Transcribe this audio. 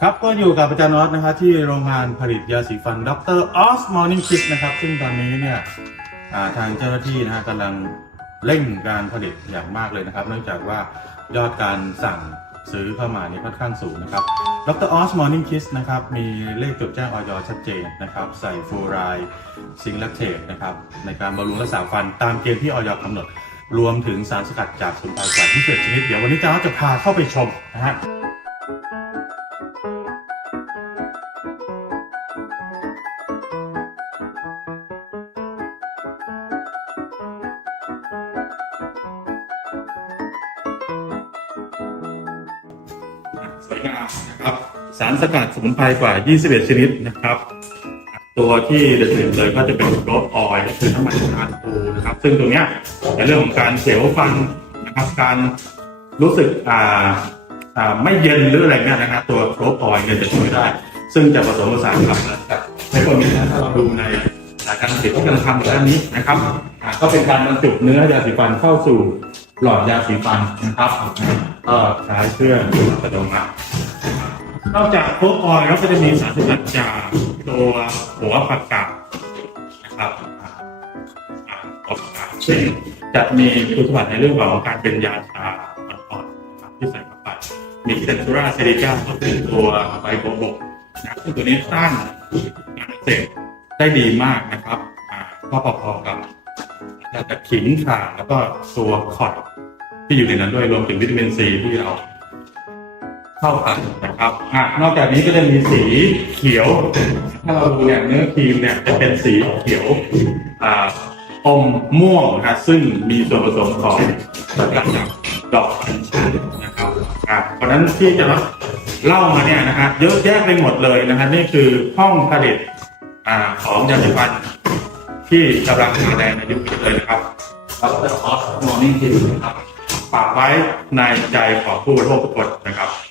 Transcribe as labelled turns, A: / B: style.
A: ครับก็อยู่กับอาจารย์นอตนะครับที่โรงงานผลิตยาสีฟันดรออสมอร์นิ่งคิสนะครับ ซึ่งตอนนี้เนี่ยอ่าทางเจ้าหน้าที่นะฮะกำลังเร่งการผลิตอย่างมากเลยนะครับ เนื่องจากว่ายอดการสั่งซื้อเข้ามานี่ค่อนข้างสูงนะครับดรออสมอร์นิ่งคิสนะครับมีเลขจดแจ้งออยชัดเจนนะครับ ใส่ฟูรด์ซิงค์แลคเทตนะครับในการบำรุงรักษาฟันตามเกณฑ์ที่ออยกำหนด รวมถึงสารสกัดจากสมุนไพรกว่า21ชนิด เดี๋ยววันนี้อาจารย์นอตจะพาเข้าไปชมนะฮะ วยงามนะครับ สารสกัดสมุนไพรกว่า 21 ชนิดนะครับ ตัวที่เด่นๆเลยก็จะเป็นโรสออยล์คือน้ำมันทานปูนะครับ ซึ่งตรงเนี้ยในเรื่องของการเสียวฟันนะครับ การรู้สึกอ่าอ่าไม่เย็นหรืออะไรเนี่ยนะครับ ตัวโรสออยล์เนี่ยจะช่วยได้ ซึ่งจะผสมผสานกับกับในคนนี้นะถ้าเราดูในรายการผลิตที่กำลังทำด้านนี้นะครับก็เป็นการบรรจุเนื้อยาสีฟันเข้าสู่หลอดยาสีฟันนะครับ ก็ใช้เครื่องอัตโนมัตินอกจากโคกออยล์แล้วก็จะมีสารสกัดจากตัวหัวผักกาดนะครับอ่าหัวผักกาดซึ่งจะมีคุณสมบัติในเรื่องของการเป็นยาชาอ่อนๆนะครับที่ใส่เข้าไปมีเซนซูราเซริก้าก็คือตัวไบโบบกนะซึ่งตัวนี้ต้านการอักเสพได้ดีมากนะครับอ่าก็พอๆกับยาจากขิงข่าแล้วก็ตัวคอด ที่อยู่ในนั้นด้วยรวมถึงวิตามินซีที่เราเข้ากันนะครับอะนอกจากนี้ก็จะมีสีเขียว ถ้าเราดูเนี่ยเนื้อครีมเนี่ยจะเป็นสีเขียวอ่าอมม่วงนะซึ่งมีส่วนผสมของสารจากดอกอัญชันนะครับอะเพราะฉะนั้นที่จะเล่ามาเนี่ยนะฮะเยอะแยะไปหมดเลยนะฮะนี่คือห้องผลิตอ่าของยาสีฟันที่กำลังมาแรงในยุคนี้เลยนะครับเราจะออสมอร์นิ่งทีนะครับ ฝากไว้ในใจของผู้บริโภคทุกคนนะครับ